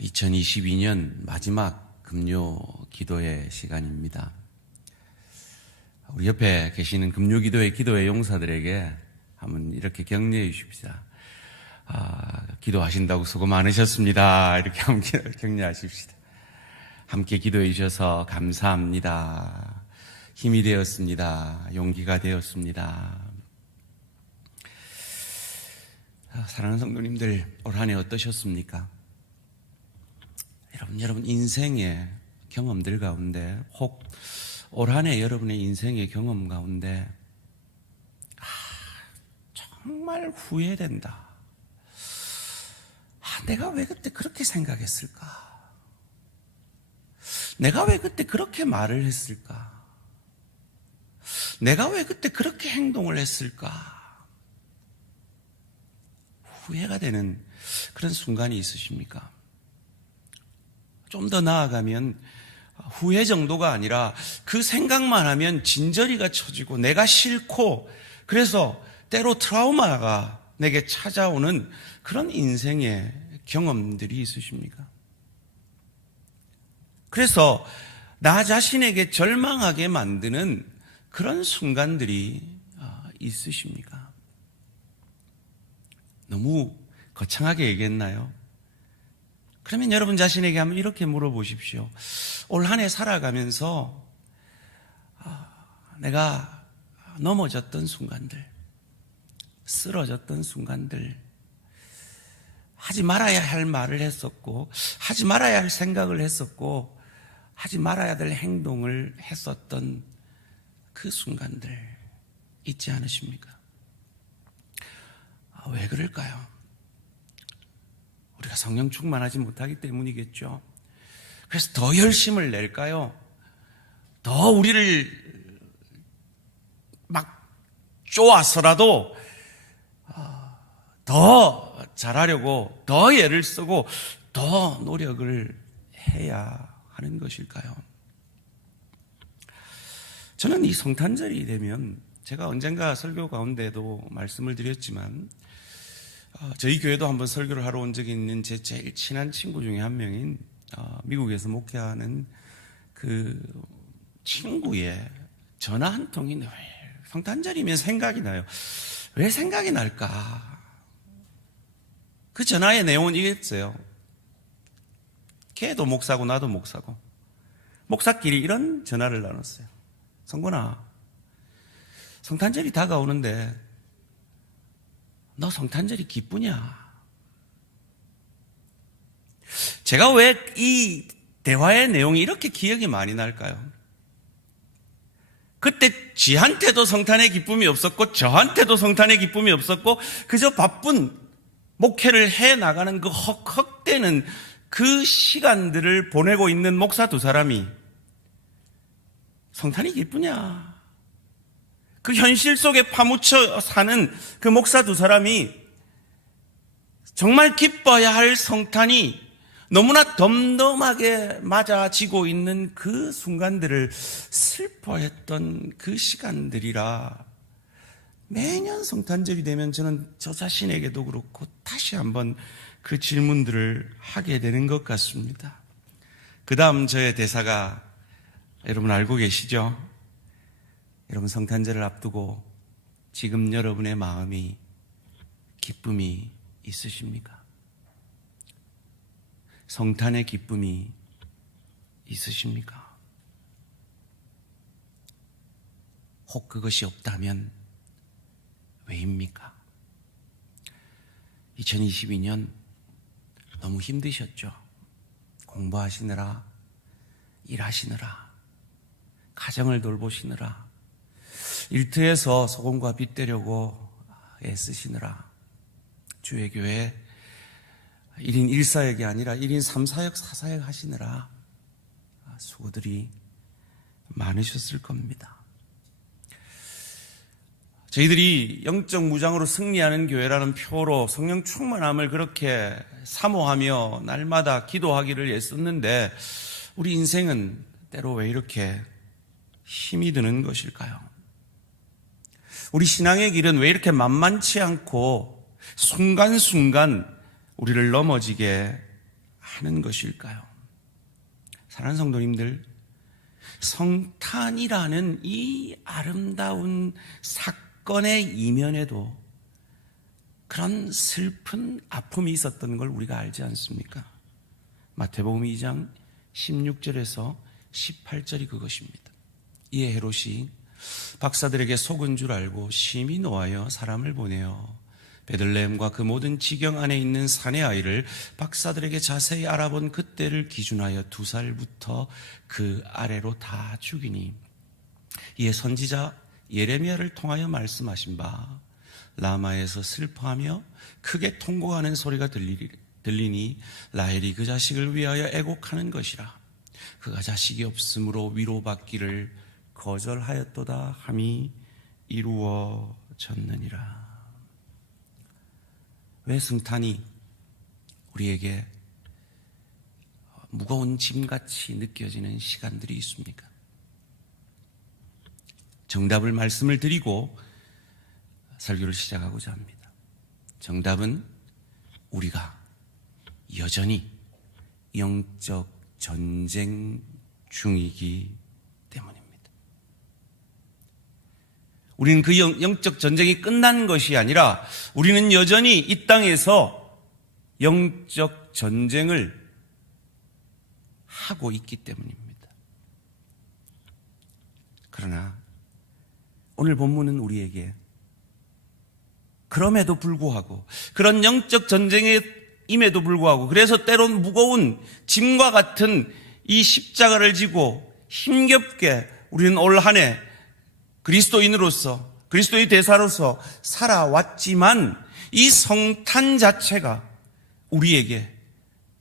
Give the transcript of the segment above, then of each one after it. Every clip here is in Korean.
2022년 마지막 금요 기도의 시간입니다. 우리 옆에 계시는 금요 기도의 용사들에게 한번 이렇게 격려해 주십시다. 기도하신다고 수고 많으셨습니다. 이렇게 함께 격려하십시다. 함께 기도해 주셔서 감사합니다. 힘이 되었습니다. 용기가 되었습니다. 사랑하는 성도님들, 올 한 해 어떠셨습니까? 여러분 인생의 경험들 가운데, 혹 올 한 해 여러분의 인생의 경험 가운데 정말 후회된다. 내가 왜 그때 그렇게 생각했을까? 내가 왜 그때 그렇게 말을 했을까? 내가 왜 그때 그렇게 행동을 했을까? 후회가 되는 그런 순간이 있으십니까? 좀 더 나아가면 후회 정도가 아니라 그 생각만 하면 진저리가 쳐지고 내가 싫고, 그래서 때로 트라우마가 내게 찾아오는 그런 인생의 경험들이 있으십니까? 그래서 나 자신에게 절망하게 만드는 그런 순간들이 있으십니까? 너무 거창하게 얘기했나요? 그러면 여러분 자신에게 한번 이렇게 물어보십시오. 올 한 해 살아가면서 내가 넘어졌던 순간들, 쓰러졌던 순간들, 하지 말아야 할 말을 했었고, 하지 말아야 할 생각을 했었고, 하지 말아야 될 행동을 했었던 그 순간들 있지 않으십니까? 왜 그럴까요? 우리가 성령 충만하지 못하기 때문이겠죠. 그래서 더 열심을 낼까요? 더 우리를 막 쪼아서라도 더 잘하려고 더 애를 쓰고 더 노력을 해야 하는 것일까요? 저는 이 성탄절이 되면, 제가 언젠가 설교 가운데도 말씀을 드렸지만, 저희 교회도 한번 설교를 하러 온 적이 있는 제 제일 친한 친구 중에 한 명인 미국에서 목회하는 그 친구의 전화 한 통이 왜 성탄절이면 생각이 나요. 왜 생각이 날까? 그 전화의 내용은 이랬어요. 걔도 목사고 나도 목사고, 목사끼리 이런 전화를 나눴어요. 성곤아, 성탄절이 다가오는데 너 성탄절이 기쁘냐? 제가 왜 이 대화의 내용이 이렇게 기억이 많이 날까요? 그때 지한테도 성탄의 기쁨이 없었고 저한테도 성탄의 기쁨이 없었고, 그저 바쁜 목회를 해 나가는 그 헉헉대는 그 시간들을 보내고 있는 목사 두 사람이 성탄이 기쁘냐? 그 현실 속에 파묻혀 사는 그 목사 두 사람이 정말 기뻐야 할 성탄이 너무나 덤덤하게 맞아지고 있는 그 순간들을 슬퍼했던 그 시간들이라, 매년 성탄절이 되면 저는 저 자신에게도 그렇고 다시 한번 그 질문들을 하게 되는 것 같습니다. 그 다음 저의 대사가 여러분 알고 계시죠? 여러분, 성탄절을 앞두고 지금 여러분의 마음이 기쁨이 있으십니까? 성탄의 기쁨이 있으십니까? 혹 그것이 없다면 왜입니까? 2022년 너무 힘드셨죠? 공부하시느라, 일하시느라, 가정을 돌보시느라, 일터에서 소금과 빗 대려고 애쓰시느라, 주의 교회 1인 1사역이 아니라 1인 3사역, 4사역 하시느라 수고들이 많으셨을 겁니다. 저희들이 영적 무장으로 승리하는 교회라는 표로 성령 충만함을 그렇게 사모하며 날마다 기도하기를 애썼는데, 우리 인생은 때로 왜 이렇게 힘이 드는 것일까요? 우리 신앙의 길은 왜 이렇게 만만치 않고 순간순간 우리를 넘어지게 하는 것일까요? 사랑하는 성도님들, 성탄이라는 이 아름다운 사건의 이면에도 그런 슬픈 아픔이 있었던 걸 우리가 알지 않습니까? 마태복음 2장 16절에서 18절이 그것입니다. 이에 헤롯이 박사들에게 속은 줄 알고 심히 노하여 사람을 보내어 베들레헴과 그 모든 지경 안에 있는 사내 아이를 박사들에게 자세히 알아본 그때를 기준하여 2살부터 그 아래로 다 죽이니, 이에 선지자 예레미야를 통하여 말씀하신 바 라마에서 슬퍼하며 크게 통곡하는 소리가 들리니 라헬이 그 자식을 위하여 애곡하는 것이라. 그가 자식이 없으므로 위로받기를 거절하였도다 함이 이루어졌느니라. 왜 성탄이 우리에게 무거운 짐같이 느껴지는 시간들이 있습니까? 정답을 말씀을 드리고 설교를 시작하고자 합니다. 정답은 우리가 여전히 영적 전쟁 중이기 때문입니다. 우리는 그 영적 전쟁이 끝난 것이 아니라 우리는 여전히 이 땅에서 영적 전쟁을 하고 있기 때문입니다. 그러나 오늘 본문은 우리에게 그럼에도 불구하고, 그런 영적 전쟁임에도 불구하고, 그래서 때론 무거운 짐과 같은 이 십자가를 지고 힘겹게 우리는 올 한 해 그리스도인으로서, 그리스도의 대사로서 살아왔지만, 이 성탄 자체가 우리에게,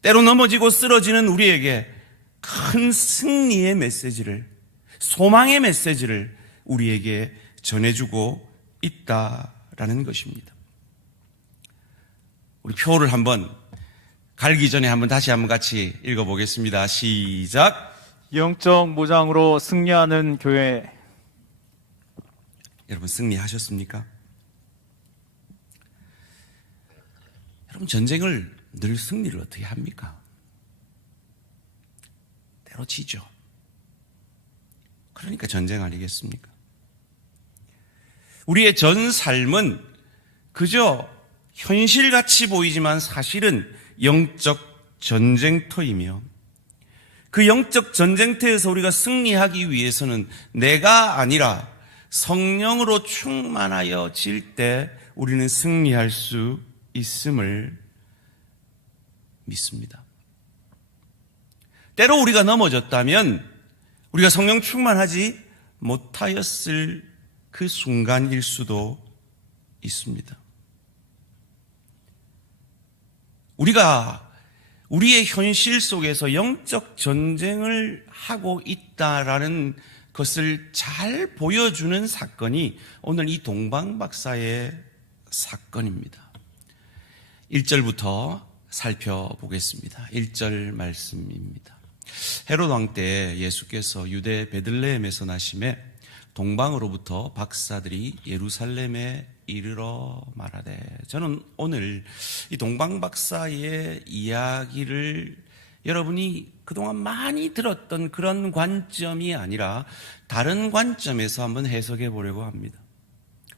때로 넘어지고 쓰러지는 우리에게 큰 승리의 메시지를, 소망의 메시지를 우리에게 전해주고 있다라는 것입니다. 우리 표를 한번 갈기 전에 다시 한번 같이 읽어보겠습니다. 시작. 영적 무장으로 승리하는 교회. 여러분, 승리하셨습니까? 여러분, 전쟁을 늘 승리를 어떻게 합니까? 때로 지죠. 그러니까 전쟁 아니겠습니까? 우리의 전 삶은 그저 현실같이 보이지만 사실은 영적 전쟁터이며, 그 영적 전쟁터에서 우리가 승리하기 위해서는 내가 아니라 성령으로 충만하여질 때 우리는 승리할 수 있음을 믿습니다. 때로 우리가 넘어졌다면 우리가 성령 충만하지 못하였을 그 순간일 수도 있습니다. 우리가 우리의 현실 속에서 영적 전쟁을 하고 있다라는 것을 잘 보여주는 사건이 오늘 이 동방박사의 사건입니다. 1절부터 살펴보겠습니다. 1절 말씀입니다. 헤롯 왕 때 예수께서 유대 베들레헴에서 나심에 동방으로부터 박사들이 예루살렘에 이르러 말하되. 저는 오늘 이 동방박사의 이야기를 여러분이 그동안 많이 들었던 그런 관점이 아니라 다른 관점에서 한번 해석해 보려고 합니다.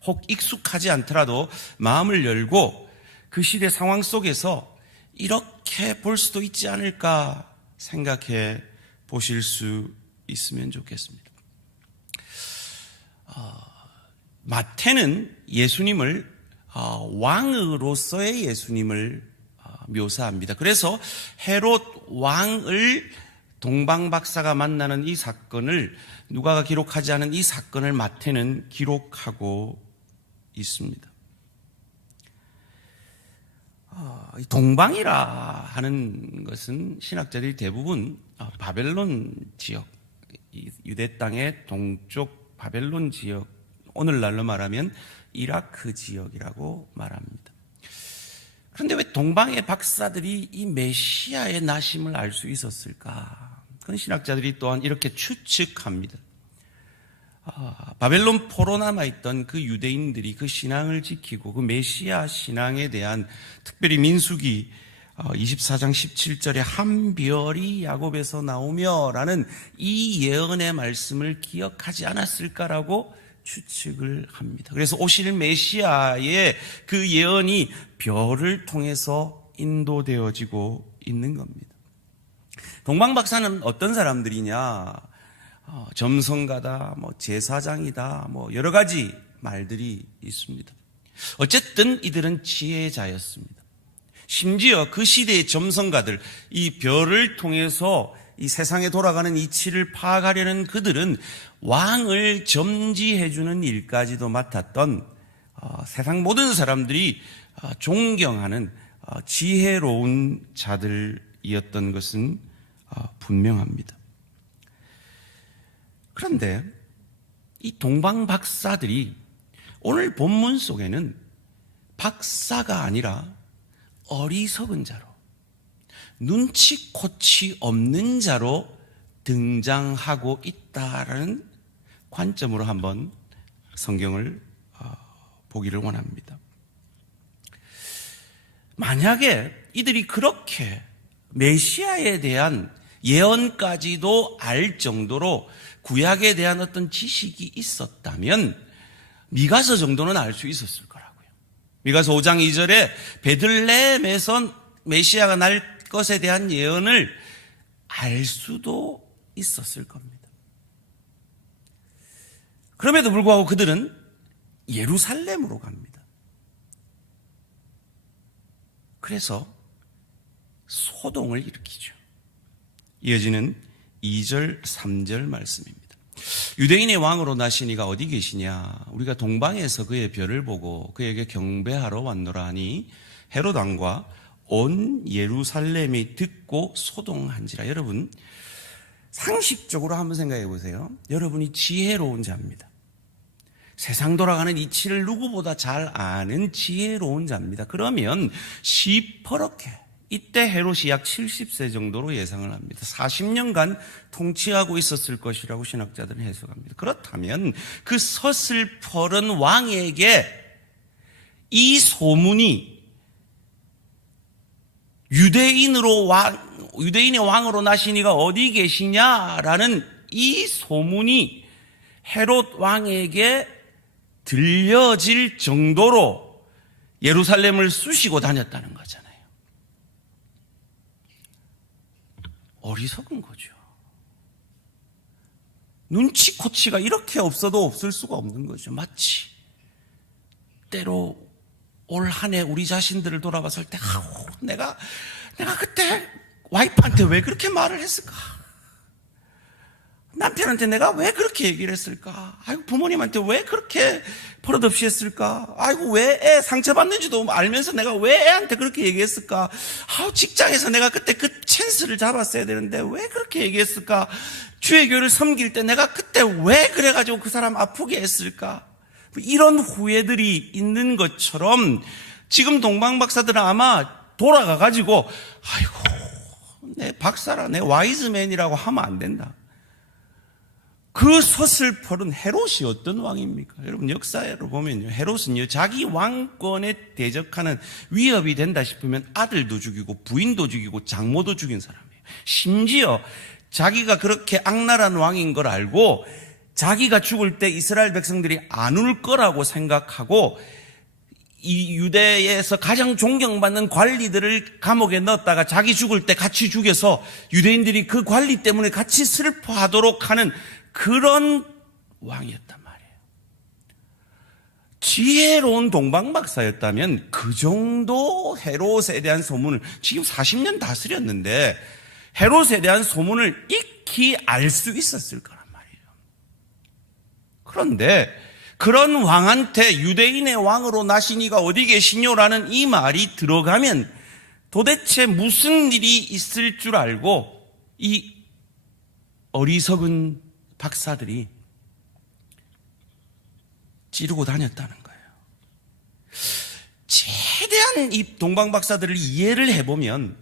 혹 익숙하지 않더라도 마음을 열고 그 시대 상황 속에서 이렇게 볼 수도 있지 않을까 생각해 보실 수 있으면 좋겠습니다. 마태는 예수님을 왕으로서의 예수님을 묘사합니다. 그래서 헤롯 왕을 동방박사가 만나는 이 사건을, 누가가 기록하지 않은 이 사건을 마태는 기록하고 있습니다. 동방이라 하는 것은 신학자들이 대부분 바벨론 지역, 유대 땅의 동쪽 바벨론 지역, 오늘날로 말하면 이라크 지역이라고 말합니다. 그런데 왜 동방의 박사들이 이 메시아의 나심을 알 수 있었을까? 그건 신학자들이 또한 이렇게 추측합니다. 바벨론 포로 남아있던 그 유대인들이 그 신앙을 지키고 그 메시아 신앙에 대한, 특별히 민수기 24장 17절에 한 별이 야곱에서 나오며 라는 이 예언의 말씀을 기억하지 않았을까라고 추측을 합니다. 그래서 오실 메시아의 그 예언이 별을 통해서 인도되어지고 있는 겁니다. 동방박사는 어떤 사람들이냐? 점성가다, 제사장이다, 여러 가지 말들이 있습니다. 어쨌든 이들은 지혜자였습니다. 심지어 그 시대의 점성가들, 이 별을 통해서 이 세상에 돌아가는 이치를 파악하려는 그들은 왕을 점지해주는 일까지도 맡았던 세상 모든 사람들이 존경하는 지혜로운 자들이었던 것은 분명합니다. 그런데 이 동방박사들이 오늘 본문 속에는 박사가 아니라 어리석은 자로, 눈치코치 없는 자로 등장하고 있다라는 관점으로 한번 성경을 보기를 원합니다. 만약에 이들이 그렇게 메시아에 대한 예언까지도 알 정도로 구약에 대한 어떤 지식이 있었다면 미가서 정도는 알 수 있었을 거라고요. 미가서 5장 2절에 베들레헴에서 메시아가 날 것에 대한 예언을 알 수도 있었을 겁니다. 그럼에도 불구하고 그들은 예루살렘으로 갑니다. 그래서 소동을 일으키죠. 이어지는 2절, 3절 말씀입니다. 유대인의 왕으로 나신 이가 어디 계시냐? 우리가 동방에서 그의 별을 보고 그에게 경배하러 왔노라 하니 헤롯 왕과 온 예루살렘이 듣고 소동한지라. 여러분, 상식적으로 한번 생각해 보세요. 여러분이 지혜로운 자입니다. 세상 돌아가는 이치를 누구보다 잘 아는 지혜로운 자입니다. 그러면 시퍼렇게 이때 헤롯이 약 70세 정도로 예상을 합니다. 40년간 통치하고 있었을 것이라고 신학자들은 해석합니다. 그렇다면 그 서슬퍼른 왕에게 이 소문이 유대인의 왕으로 나신 이가 어디 계시냐라는 이 소문이 헤롯 왕에게 들려질 정도로 예루살렘을 쑤시고 다녔다는 거잖아요. 어리석은 거죠. 눈치코치가 이렇게 없어도 없을 수가 없는 거죠. 마치 때로 올 한 해 우리 자신들을 돌아봤을 때 내가 그때 와이프한테 왜 그렇게 말을 했을까? 남편한테 내가 왜 그렇게 얘기를 했을까? 아이고, 부모님한테 왜 그렇게 버릇없이 했을까? 아이고, 왜 애 상처받는지도 알면서 내가 왜 애한테 그렇게 얘기했을까? 직장에서 내가 그때 그 찬스를 잡았어야 되는데 왜 그렇게 얘기했을까? 주의 교회를 섬길 때 내가 그때 왜 그래가지고 그 사람 아프게 했을까? 이런 후회들이 있는 것처럼 지금 동방박사들은 아마 돌아가가지고 아이고, 내 박사라, 내 와이즈맨이라고 하면 안 된다. 그 서슬퍼른 헤롯이 어떤 왕입니까? 여러분, 역사로 보면요, 헤롯은요, 자기 왕권에 대적하는 위협이 된다 싶으면 아들도 죽이고 부인도 죽이고 장모도 죽인 사람이에요. 심지어 자기가 그렇게 악랄한 왕인 걸 알고 자기가 죽을 때 이스라엘 백성들이 안 울 거라고 생각하고 이 유대에서 가장 존경받는 관리들을 감옥에 넣었다가 자기 죽을 때 같이 죽여서 유대인들이 그 관리 때문에 같이 슬퍼하도록 하는 그런 왕이었단 말이에요. 지혜로운 동방박사였다면 그 정도 헤롯에 대한 소문을, 지금 40년 다스렸는데 헤롯에 대한 소문을 익히 알 수 있었을 거란 말이에요. 그런데 그런 왕한테 유대인의 왕으로 나신 이가 어디 계시뇨라는 이 말이 들어가면 도대체 무슨 일이 있을 줄 알고 이 어리석은 박사들이 찌르고 다녔다는 거예요. 최대한 이 동방박사들을 이해를 해보면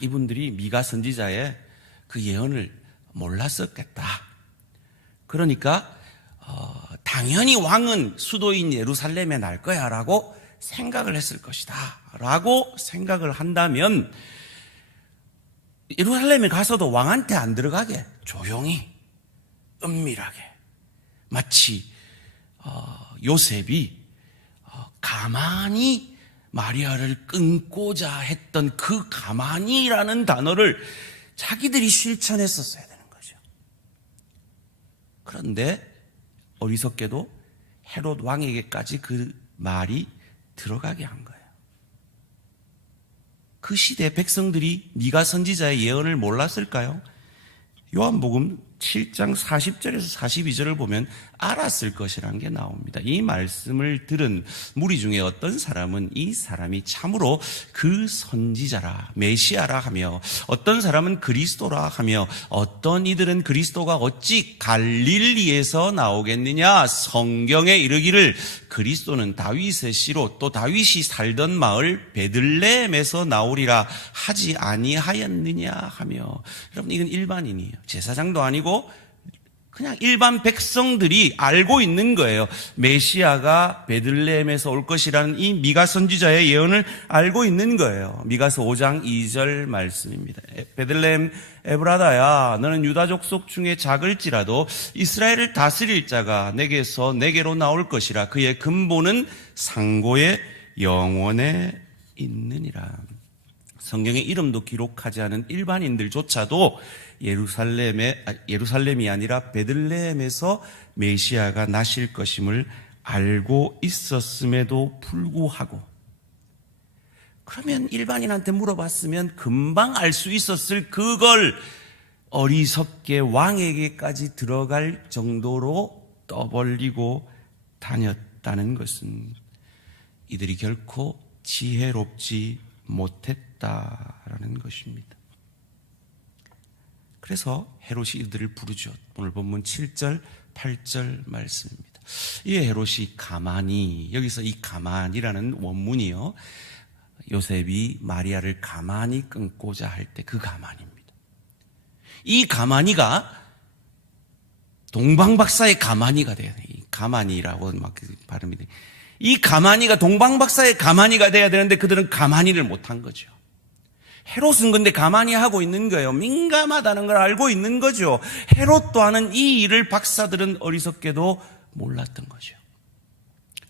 이분들이 미가 선지자의 그 예언을 몰랐었겠다. 그러니까 당연히 왕은 수도인 예루살렘에 날 거야 라고 생각을 했을 것이다 라고 생각을 한다면 예루살렘에 가서도 왕한테 안 들어가게 조용히 은밀하게 마치 요셉이 가만히 마리아를 끊고자 했던 그 가만히라는 단어를 자기들이 실천했었어야 되는 거죠. 그런데 어리석게도 헤롯 왕에게까지 그 말이 들어가게 한 거예요. 그 시대 백성들이 미가 선지자의 예언을 몰랐을까요? 요한복음 7장 40절에서 42절을 보면 알았을 것이라는 게 나옵니다. 이 말씀을 들은 무리 중에 어떤 사람은 이 사람이 참으로 그 선지자라 메시아라 하며 어떤 사람은 그리스도라 하며 어떤 이들은 그리스도가 어찌 갈릴리에서 나오겠느냐 성경에 이르기를 그리스도는 다윗의 씨로 또 다윗이 살던 마을 베들레헴에서 나오리라 하지 아니하였느냐 하며 여러분 이건 일반인이에요. 제사장도 아니고 그냥 일반 백성들이 알고 있는 거예요. 메시아가 베들레헴에서 올 것이라는 이 미가 선지자의 예언을 알고 있는 거예요. 미가서 5장 2절 말씀입니다. 베들레헴 에브라다야 너는 유다 족속 중에 작을지라도 이스라엘을 다스릴 자가 내게서 내게로 나올 것이라 그의 근본은 상고의 영원에 있느니라. 성경에 이름도 기록하지 않은 일반인들조차도 예루살렘이 아니라 베들레헴에서 메시아가 나실 것임을 알고 있었음에도 불구하고 그러면 일반인한테 물어봤으면 금방 알 수 있었을 그걸 어리석게 왕에게까지 들어갈 정도로 떠벌리고 다녔다는 것은 이들이 결코 지혜롭지 못했다라는 것입니다. 그래서 헤롯이 이들을 부르죠. 오늘 본문 7절, 8절 말씀입니다. 이 헤롯이 가만히, 여기서 이 가만히라는 원문이요. 요셉이 마리아를 가만히 끊고자 할 때 그 가만히입니다. 이 가만히가 동방박사의 가만히가 돼야 돼요. 이 가만히라고 막 발음이 돼요. 이 가만히가 동방박사의 가만히가 돼야 되는데 그들은 가만히를 못한 거죠. 헤롯은 근데 가만히 하고 있는 거예요. 민감하다는 걸 알고 있는 거죠. 헤롯도 하는 이 일을 박사들은 어리석게도 몰랐던 거죠.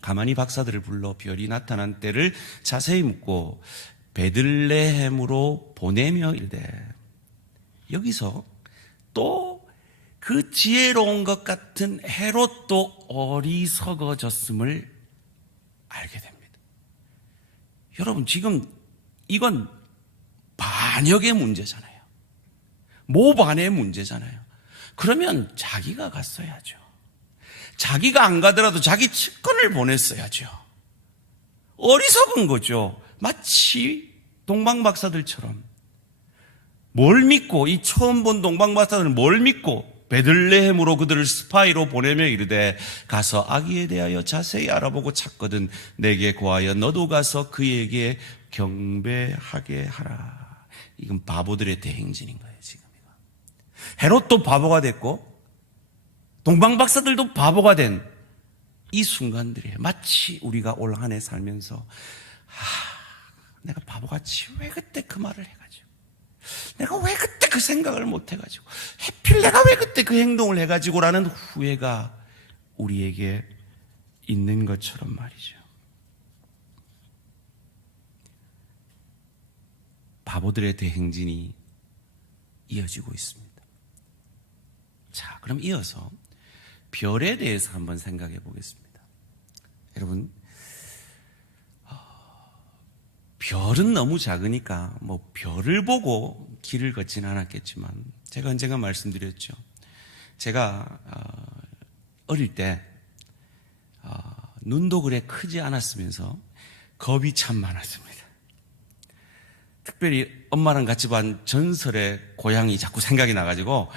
가만히 박사들을 불러 별이 나타난 때를 자세히 묻고 베들레헴으로 보내며 이르되 여기서 또 그 지혜로운 것 같은 헤롯도 어리석어졌음을 알게 됩니다. 여러분 지금 이건 반역의 문제잖아요. 모반의 문제잖아요. 그러면 자기가 갔어야죠. 자기가 안 가더라도 자기 측근을 보냈어야죠. 어리석은 거죠. 마치 동방박사들처럼. 뭘 믿고 이 처음 본 동방박사들은 뭘 믿고 베들레헴으로 그들을 스파이로 보내며 이르되 가서 아기에 대하여 자세히 알아보고 찾거든 내게 고하여 너도 가서 그에게 경배하게 하라. 이건 바보들의 대행진인 거예요. 지금 이거. 헤롯도 바보가 됐고 동방박사들도 바보가 된 이 순간들이에요. 마치 우리가 올 한 해 살면서 내가 바보같이 왜 그때 그 말을 해가지고 내가 왜 그때 그 생각을 못 해가지고 하필 내가 왜 그때 그 행동을 해가지고 라는 후회가 우리에게 있는 것처럼 말이죠. 바보들의 대행진이 이어지고 있습니다. 자, 그럼 이어서 별에 대해서 한번 생각해 보겠습니다. 여러분, 별은 너무 작으니까 뭐 별을 보고 길을 걷지는 않았겠지만 제가 언젠가 말씀드렸죠. 제가 어릴 때 눈도 그래 크지 않았으면서 겁이 참 많았습니다. 특별히 엄마랑 같이 본 전설의 고양이 자꾸 생각이 나가지고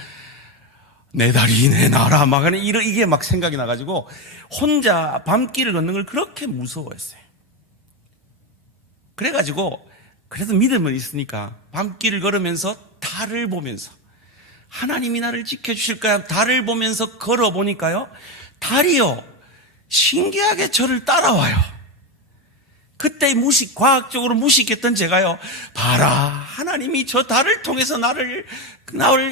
내 다리 내 나라 막 이게 막 생각이 나가지고 혼자 밤길을 걷는 걸 그렇게 무서워했어요. 그래가지고 그래도 믿음은 있으니까 밤길을 걸으면서 달을 보면서 하나님이 나를 지켜주실 거야 달을 보면서 걸어보니까요 달이요 신기하게 저를 따라와요. 그때 과학적으로 무식했던 제가요, 봐라, 하나님이 저 달을 통해서 나를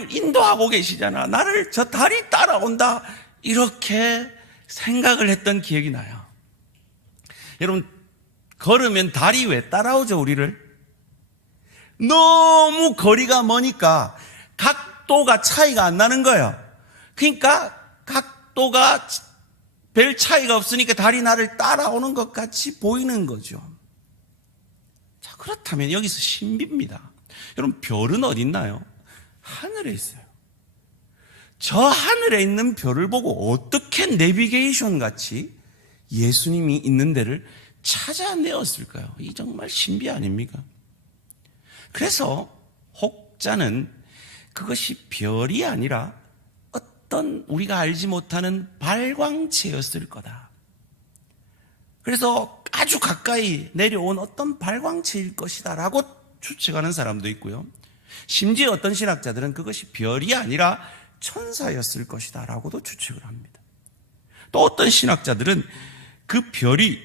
인도하고 계시잖아. 나를 저 달이 따라온다. 이렇게 생각을 했던 기억이 나요. 여러분, 걸으면 달이 왜 따라오죠, 우리를? 너무 거리가 머니까 각도가 차이가 안 나는 거예요. 그러니까 각도가 별 차이가 없으니까 달이 나를 따라오는 것 같이 보이는 거죠. 자, 그렇다면 여기서 신비입니다. 여러분, 별은 어디 있나요? 하늘에 있어요. 저 하늘에 있는 별을 보고 어떻게 내비게이션 같이 예수님이 있는 데를 찾아내었을까요? 이 정말 신비 아닙니까? 그래서 혹자는 그것이 별이 아니라 어떤 우리가 알지 못하는 발광체였을 거다. 그래서 아주 가까이 내려온 어떤 발광체일 것이다 라고 추측하는 사람도 있고요. 심지어 어떤 신학자들은 그것이 별이 아니라 천사였을 것이다 라고도 추측을 합니다. 또 어떤 신학자들은 그 별이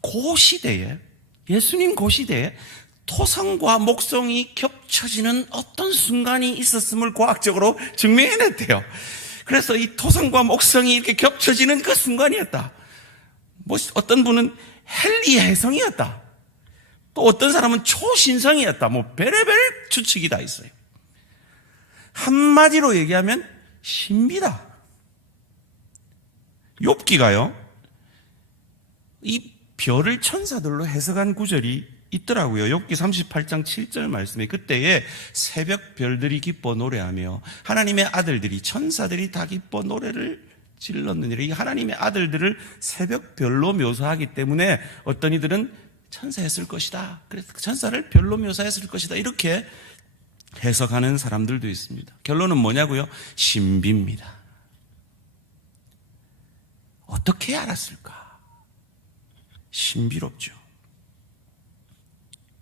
고시대에, 예수님 고시대에 토성과 목성이 겹쳐지는 어떤 순간이 있었음을 과학적으로 증명해냈대요. 그래서 이 토성과 목성이 이렇게 겹쳐지는 그 순간이었다. 어떤 분은 헨리 혜성이었다. 또 어떤 사람은 초신성이었다. 별의별 추측이 다 있어요. 한마디로 얘기하면 신비다. 욥기가요, 이 별을 천사들로 해석한 구절이 있더라고요. 욥기 38장 7절 말씀에 그때에 새벽 별들이 기뻐 노래하며 하나님의 아들들이, 천사들이 다 기뻐 노래를 질렀느니라. 이 하나님의 아들들을 새벽 별로 묘사하기 때문에 어떤 이들은 천사였을 것이다. 그래서 천사를 별로 묘사했을 것이다. 이렇게 해석하는 사람들도 있습니다. 결론은 뭐냐고요? 신비입니다. 어떻게 알았을까? 신비롭죠.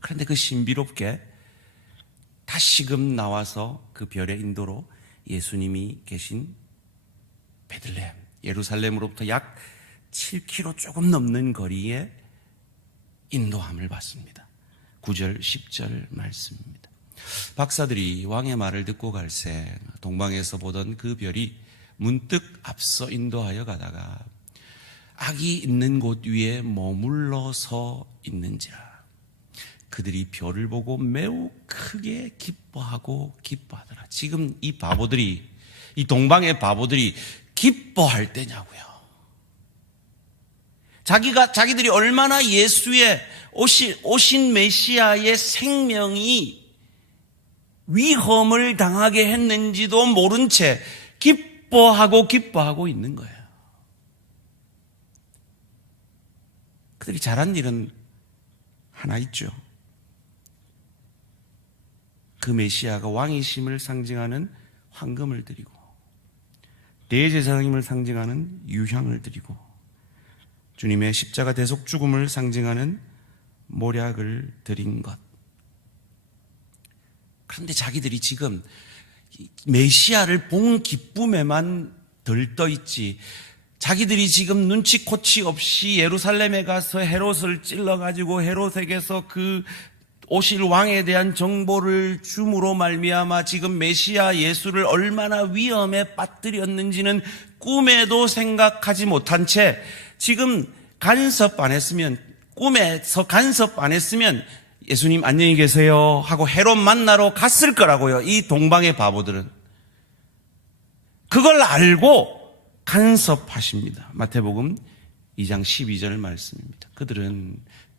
그런데 그 신비롭게 다시금 나와서 그 별의 인도로 예수님이 계신 베들레헴, 예루살렘으로부터 약 7km 조금 넘는 거리에 인도함을 받습니다. 9절, 10절 말씀입니다. 박사들이 왕의 말을 듣고 갈새 동방에서 보던 그 별이 문득 앞서 인도하여 가다가 악이 있는 곳 위에 머물러 서 있는지라. 그들이 별을 보고 매우 크게 기뻐하더라. 지금 이 바보들이, 이 동방의 바보들이 기뻐할 때냐고요. 자기들이 얼마나 예수의 오신 메시아의 생명이 위험을 당하게 했는지도 모른 채 기뻐하고 있는 거예요. 그들이 잘한 일은 하나 있죠. 그 메시아가 왕이심을 상징하는 황금을 드리고 대제사장임을 상징하는 유향을 드리고 주님의 십자가 대속 죽음을 상징하는 모략을 드린 것. 그런데 자기들이 지금 메시아를 본 기쁨에만 들떠 있지, 자기들이 지금 눈치코치 없이 예루살렘에 가서 헤롯을 찔러가지고 헤롯에게서 그 오실 왕에 대한 정보를 줌으로 말미암아 지금 메시아 예수를 얼마나 위험에 빠뜨렸는지는 꿈에도 생각하지 못한 채 지금 꿈에서 간섭 안 했으면 예수님 안녕히 계세요 하고 헤롯 만나러 갔을 거라고요. 이 동방의 바보들은 그걸 알고 간섭하십니다. 마태복음 2장 12절 말씀입니다. 그들은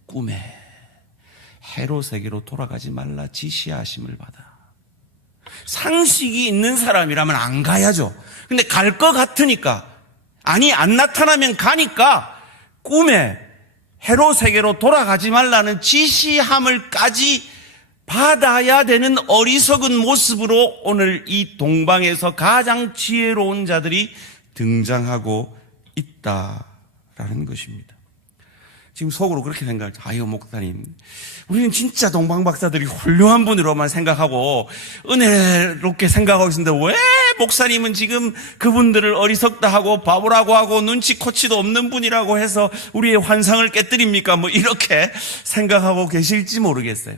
꿈에 헤롯에게로 돌아가지 말라 지시하심을 받아. 상식이 있는 사람이라면 안 가야죠. 근데 갈 것 같으니까, 아니 안 나타나면 가니까 꿈에 헤롯에게로 돌아가지 말라는 지시함을까지 받아야 되는 어리석은 모습으로 오늘 이 동방에서 가장 지혜로운 자들이 등장하고 있다라는 것입니다. 지금 속으로 그렇게 생각하죠. 아유, 목사님, 우리는 진짜 동방박사들이 훌륭한 분으로만 생각하고 은혜롭게 생각하고 있는데 왜 목사님은 지금 그분들을 어리석다 하고 바보라고 하고 눈치코치도 없는 분이라고 해서 우리의 환상을 깨뜨립니까? 뭐 이렇게 생각하고 계실지 모르겠어요.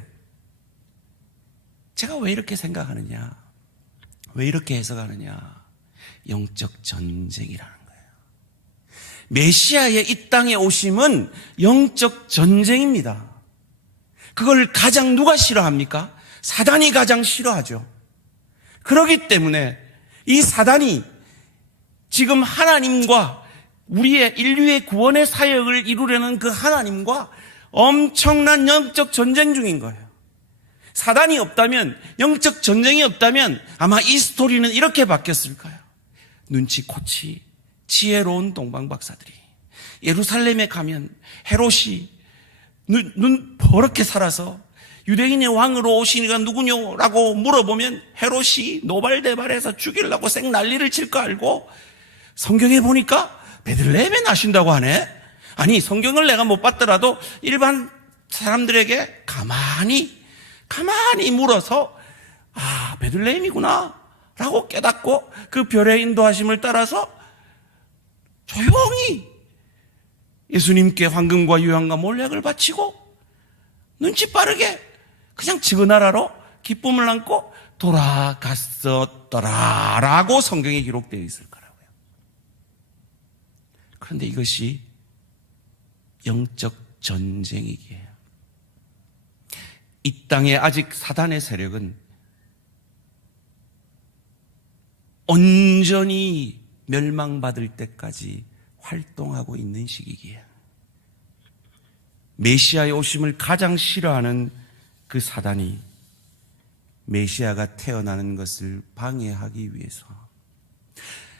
제가 왜 이렇게 생각하느냐, 왜 이렇게 해석하느냐, 영적 전쟁이라는 거예요. 메시아의 이 땅에 오심은 영적 전쟁입니다. 그걸 가장 누가 싫어합니까? 사단이 가장 싫어하죠. 그렇기 때문에 이 사단이 지금 하나님과 우리의 인류의 구원의 사역을 이루려는 그 하나님과 엄청난 영적 전쟁 중인 거예요. 사단이 없다면, 영적 전쟁이 없다면 아마 이 스토리는 이렇게 바뀌었을 거예요. 눈치코치 지혜로운 동방박사들이 예루살렘에 가면 헤롯이 눈 버렇게 살아서 유대인의 왕으로 오시니까 누구냐라고 물어보면 헤롯이 노발대발해서 죽이려고 생 난리를 칠 거 알고 성경에 보니까 베들레헴에 나신다고 하네. 아니, 성경을 내가 못 봤더라도 일반 사람들에게 가만히 물어서 아, 베들레헴이구나 라고 깨닫고 그 별의 인도하심을 따라서 조용히 예수님께 황금과 유향과 몰약을 바치고 눈치 빠르게 그냥 지그 나라로 기쁨을 안고 돌아갔었더라라고 성경에 기록되어 있을 거라고요. 그런데 이것이 영적 전쟁이기에 이 땅에 아직 사단의 세력은 온전히 멸망받을 때까지 활동하고 있는 시기기에 메시아의 오심을 가장 싫어하는 그 사단이 메시아가 태어나는 것을 방해하기 위해서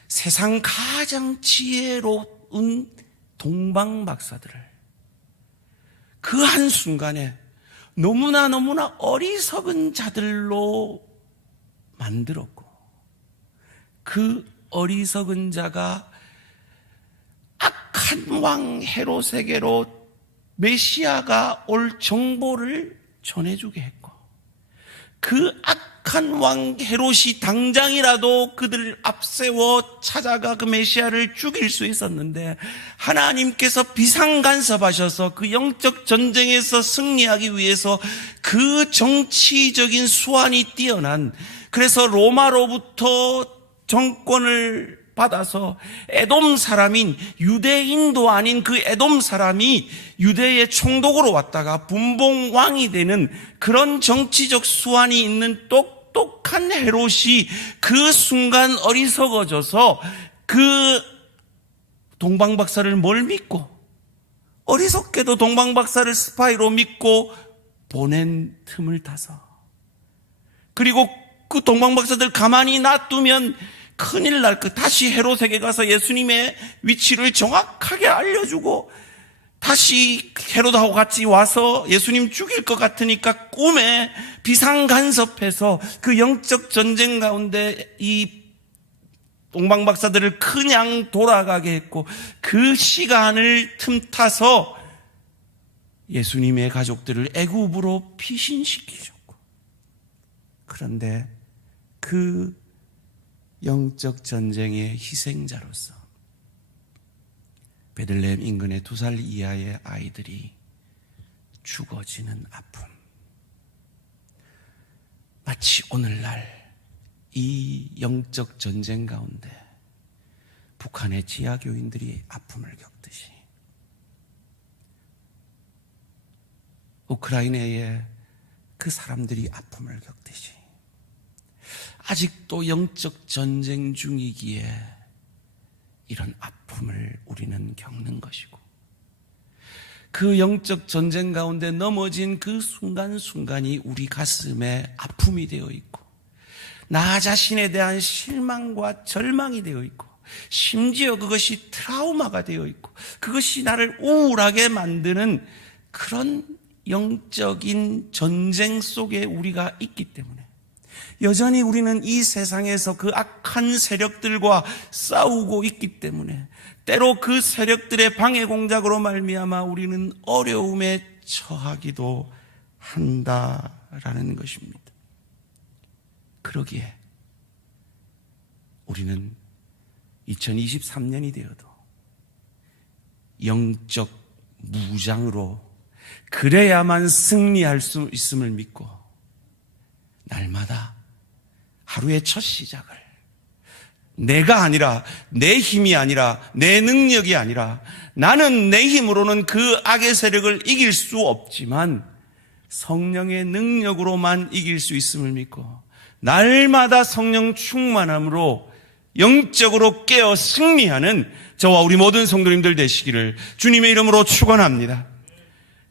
세상 가장 지혜로운 동방박사들을 그 한순간에 너무나 어리석은 자들로 만들었고 그 어리석은 자가 악한 왕 헤롯에게로 메시아가 올 정보를 전해주게 했고 그 악한 왕 헤롯이 당장이라도 그들을 앞세워 찾아가 그 메시아를 죽일 수 있었는데 하나님께서 비상간섭하셔서 그 영적 전쟁에서 승리하기 위해서 그 정치적인 수완이 뛰어난, 그래서 로마로부터 정권을 받아서 에돔 사람인, 유대인도 아닌 그 에돔 사람이 유대의 총독으로 왔다가 분봉왕이 되는 그런 정치적 수완이 있는 똑똑한 헤롯이 그 순간 어리석어져서 그 동방박사를 뭘 믿고, 어리석게도 동방박사를 스파이로 믿고 보낸 틈을 타서, 그리고 그 동방박사들 가만히 놔두면 큰일 날 것, 다시 헤롯에게 가서 예수님의 위치를 정확하게 알려주고 다시 헤롯하고 같이 와서 예수님 죽일 것 같으니까 꿈에 비상간섭해서 그 영적 전쟁 가운데 이 동방박사들을 그냥 돌아가게 했고 그 시간을 틈타서 예수님의 가족들을 애굽으로 피신시키셨고, 그런데 그 영적 전쟁의 희생자로서 베들레헴 인근의 2살 이하의 아이들이 죽어지는 아픔, 마치 오늘날 이 영적 전쟁 가운데 북한의 지하교인들이 아픔을 겪듯이 우크라이나의 그 사람들이 아픔을 겪듯이 아직도 영적 전쟁 중이기에 이런 아픔을 우리는 겪는 것이고, 그 영적 전쟁 가운데 넘어진 그 순간순간이 우리 가슴에 아픔이 되어 있고, 나 자신에 대한 실망과 절망이 되어 있고, 심지어 그것이 트라우마가 되어 있고, 그것이 나를 우울하게 만드는 그런 영적인 전쟁 속에 우리가 있기 때문에 여전히 우리는 이 세상에서 그 악한 세력들과 싸우고 있기 때문에 때로 그 세력들의 방해 공작으로 말미암아 우리는 어려움에 처하기도 한다라는 것입니다. 그러기에 우리는 2023년이 되어도 영적 무장으로 그래야만 승리할 수 있음을 믿고 날마다 하루의 첫 시작을 내가 아니라, 내 힘이 아니라, 내 능력이 아니라, 나는 내 힘으로는 그 악의 세력을 이길 수 없지만 성령의 능력으로만 이길 수 있음을 믿고 날마다 성령 충만함으로 영적으로 깨어 승리하는 저와 우리 모든 성도님들 되시기를 주님의 이름으로 축원합니다.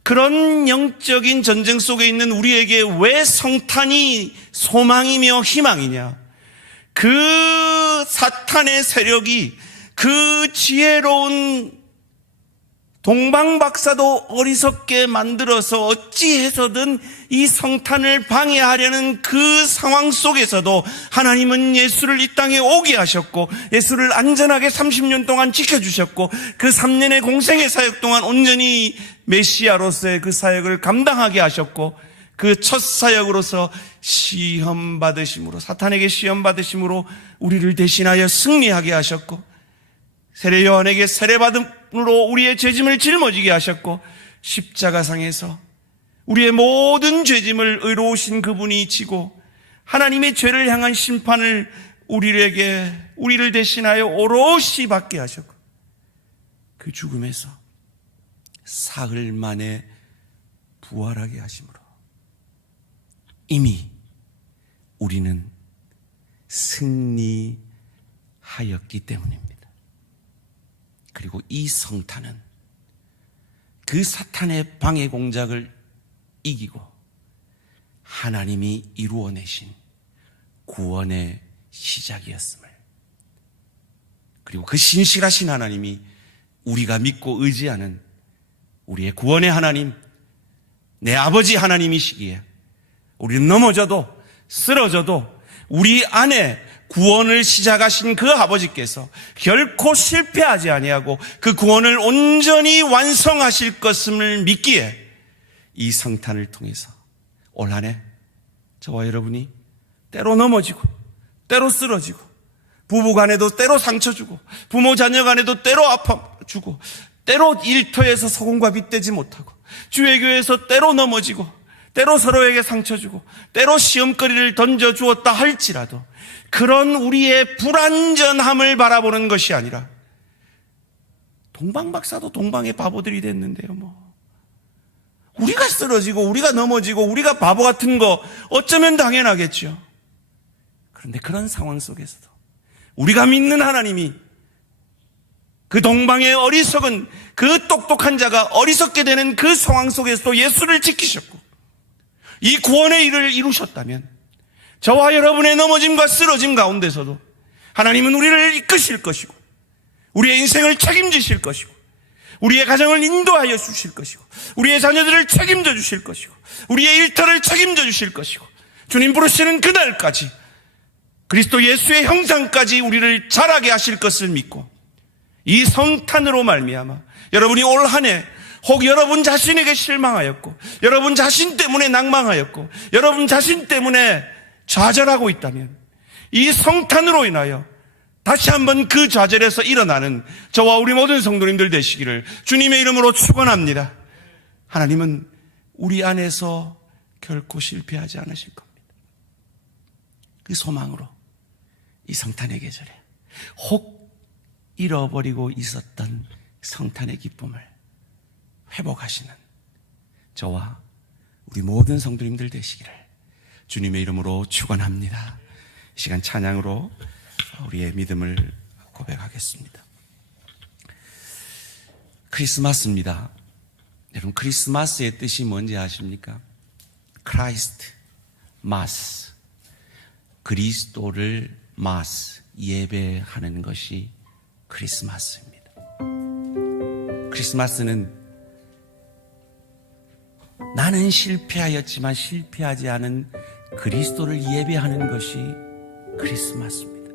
그런 영적인 전쟁 속에 있는 우리에게 왜 성탄이 소망이며 희망이냐? 그 사탄의 세력이 그 지혜로운 동방박사도 어리석게 만들어서 어찌해서든 이 성탄을 방해하려는 그 상황 속에서도 하나님은 예수를 이 땅에 오게 하셨고 예수를 안전하게 30년 동안 지켜주셨고 그 3년의 공생의 사역 동안 온전히 메시아로서의 그 사역을 감당하게 하셨고 그 첫 사역으로서 시험 받으심으로 사탄에게 시험 받으심으로 우리를 대신하여 승리하게 하셨고 세례 요한에게 세례받음으로 우리의 죄짐을 짊어지게 하셨고 십자가상에서 우리의 모든 죄짐을 의로우신 그분이 지고 하나님의 죄를 향한 심판을 우리를 대신하여 오롯이 받게 하셨고 그 죽음에서 사흘 만에 부활하게 하심으로 이미 우리는 승리하였기 때문입니다. 그리고 이 성탄은 그 사탄의 방해 공작을 이기고 하나님이 이루어내신 구원의 시작이었음을, 그리고 그 신실하신 하나님이 우리가 믿고 의지하는 우리의 구원의 하나님, 내 아버지 하나님이시기에 우리는 넘어져도 쓰러져도 우리 안에 구원을 시작하신 그 아버지께서 결코 실패하지 아니하고 그 구원을 온전히 완성하실 것임을 믿기에 이 성탄을 통해서 올 한 해 저와 여러분이 때로 넘어지고 때로 쓰러지고 부부 간에도 때로 상처 주고 부모 자녀 간에도 때로 아파 주고 때로 일터에서 소금과 빗대지 못하고 주의 교회에서 때로 넘어지고 때로 서로에게 상처 주고 때로 시험거리를 던져주었다 할지라도 그런 우리의 불완전함을 바라보는 것이 아니라 동방박사도 동방의 바보들이 됐는데요. 우리가 쓰러지고 우리가 넘어지고 우리가 바보 같은 거 어쩌면 당연하겠죠. 그런데 그런 상황 속에서도 우리가 믿는 하나님이 그 동방의 어리석은 그 똑똑한 자가 어리석게 되는 그 상황 속에서도 예수를 지키셨고 이 구원의 일을 이루셨다면 저와 여러분의 넘어짐과 쓰러짐 가운데서도 하나님은 우리를 이끄실 것이고 우리의 인생을 책임지실 것이고 우리의 가정을 인도하여 주실 것이고 우리의 자녀들을 책임져 주실 것이고 우리의 일터를 책임져 주실 것이고 주님 부르시는 그날까지 그리스도 예수의 형상까지 우리를 자라게 하실 것을 믿고 이 성탄으로 말미암아 여러분이 올 한 해 혹 여러분 자신에게 실망하였고 여러분 자신 때문에 낭망하였고 여러분 자신 때문에 좌절하고 있다면 이 성탄으로 인하여 다시 한번 그 좌절에서 일어나는 저와 우리 모든 성도님들 되시기를 주님의 이름으로 축원합니다. 하나님은 우리 안에서 결코 실패하지 않으실 겁니다. 그 소망으로 이 성탄의 계절에 혹 잃어버리고 있었던 성탄의 기쁨을 회복하시는 저와 우리 모든 성도님들 되시기를 주님의 이름으로 축원합니다. 이 시간 찬양으로 우리의 믿음을 고백하겠습니다. 크리스마스입니다. 여러분 크리스마스의 뜻이 뭔지 아십니까? 크라이스트 마스, 그리스도를 마스, 예배하는 것이 크리스마스입니다. 크리스마스는 나는 실패하였지만 실패하지 않은 그리스도를 예배하는 것이 크리스마스입니다.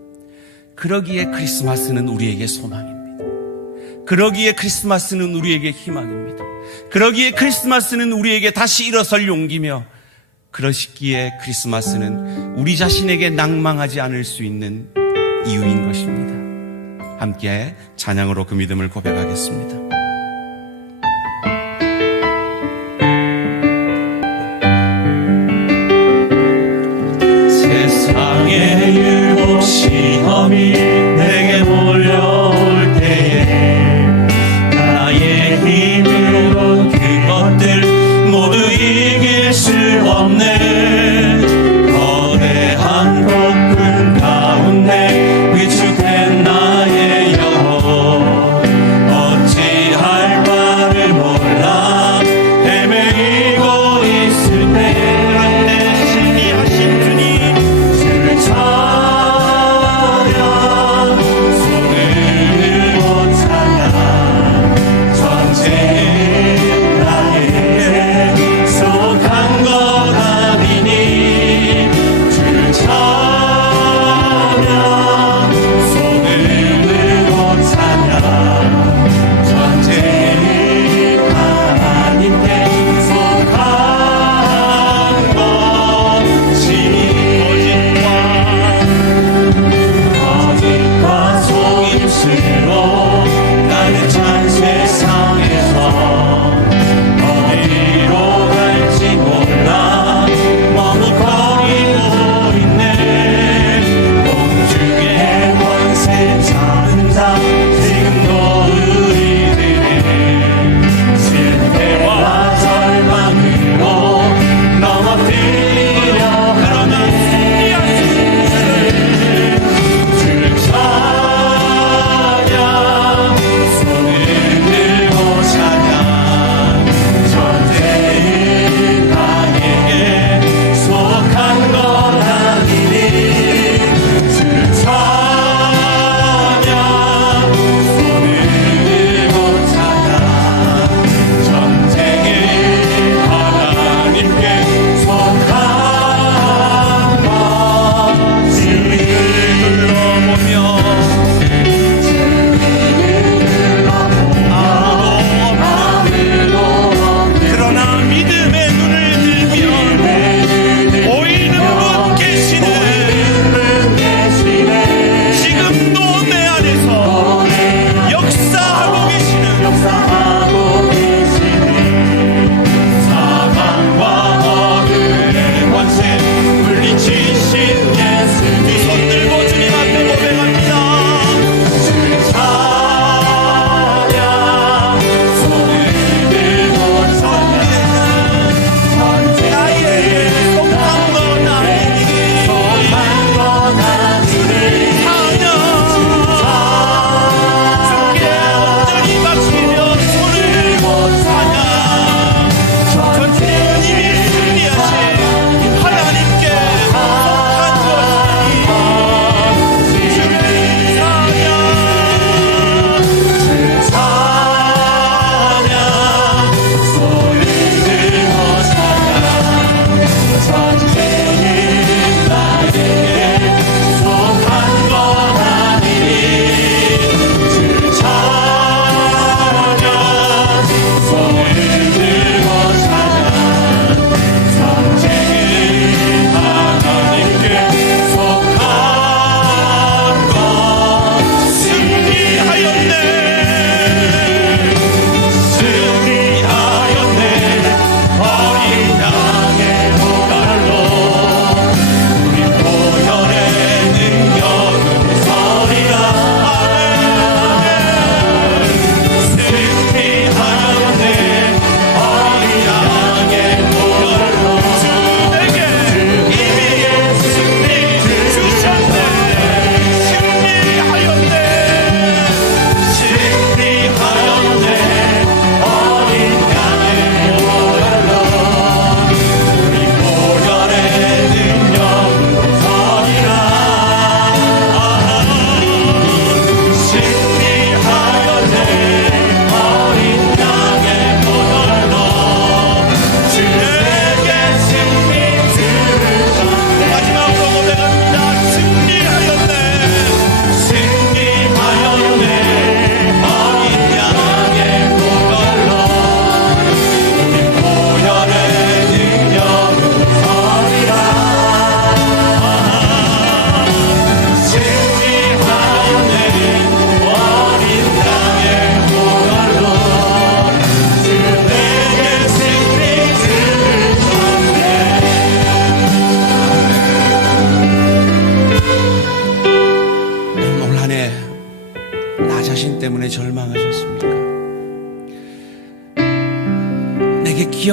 그러기에 크리스마스는 우리에게 소망입니다. 그러기에 크리스마스는 우리에게 희망입니다. 그러기에 크리스마스는 우리에게 다시 일어설 용기며, 그러시기에 크리스마스는 우리 자신에게 낭망하지 않을 수 있는 이유인 것입니다. 함께 찬양으로 그 믿음을 고백하겠습니다. 세상의 율법 시험이 내게 몰려올 때에 나의 힘으로 그것들 모두 이길 수 없네. 거대한 폭풍 가운데 위축된 나의 영혼, 어찌할 바를 몰라 헤매이고 있을 때 승리하신 주님 주를 찬양, 손을 들고 찬양. 전쟁 나에게 속한 것 아니니 주를 찬양, 손을 들고 찬양. 전쟁 하나님께 속한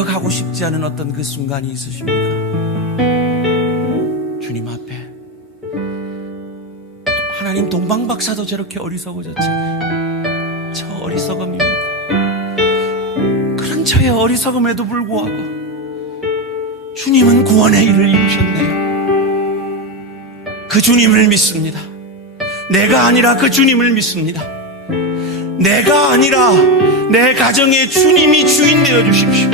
기억하고 싶지 않은 어떤 그 순간이 있으십니까? 주님 앞에 하나님 동방박사도 저렇게 어리석어졌잖아요. 저 어리석음입니다. 그런 저의 어리석음에도 불구하고 주님은 구원의 일을 이루셨네요. 그 주님을 믿습니다. 내가 아니라 그 주님을 믿습니다. 내가 아니라 내 가정의 주님이 주인 되어 주십시오.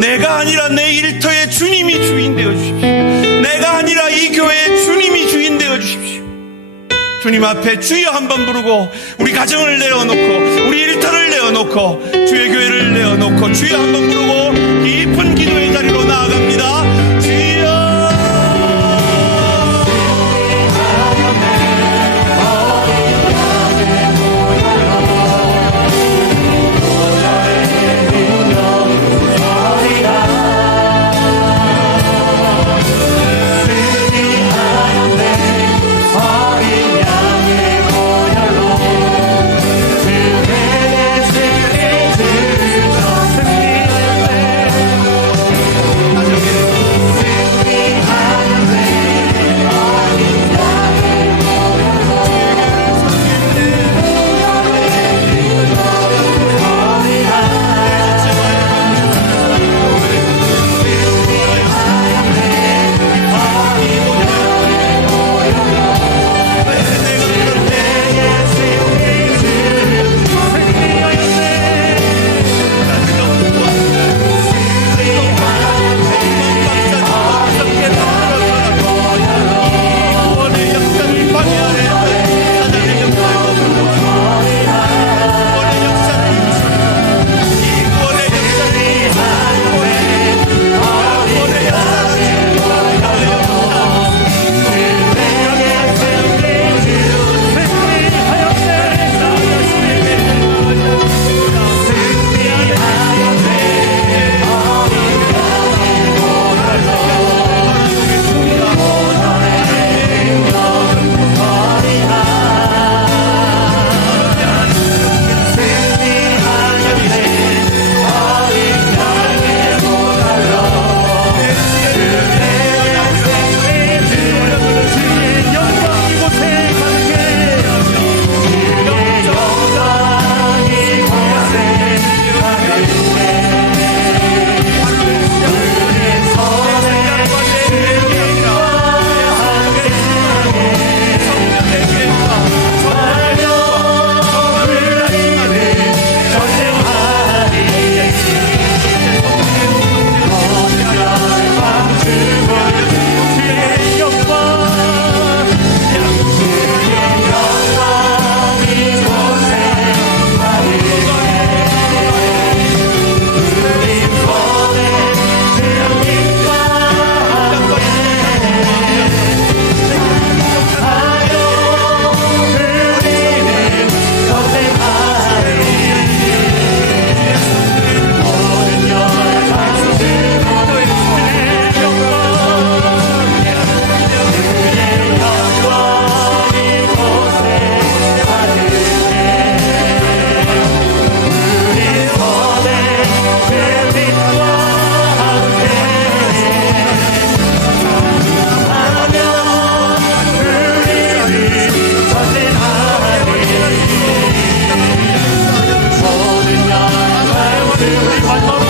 내가 아니라 내 일터의 주님이 주인 되어 주십시오. 내가 아니라 이 교회의 주님이 주인 되어 주십시오. 주님 앞에 주여 한번 부르고 우리 가정을 내어놓고 우리 일터를 내어놓고 주의 교회를 내어놓고 주여 한번 부르고 깊은 기도의 자리로 나아갑니다. 주여. 마지막으로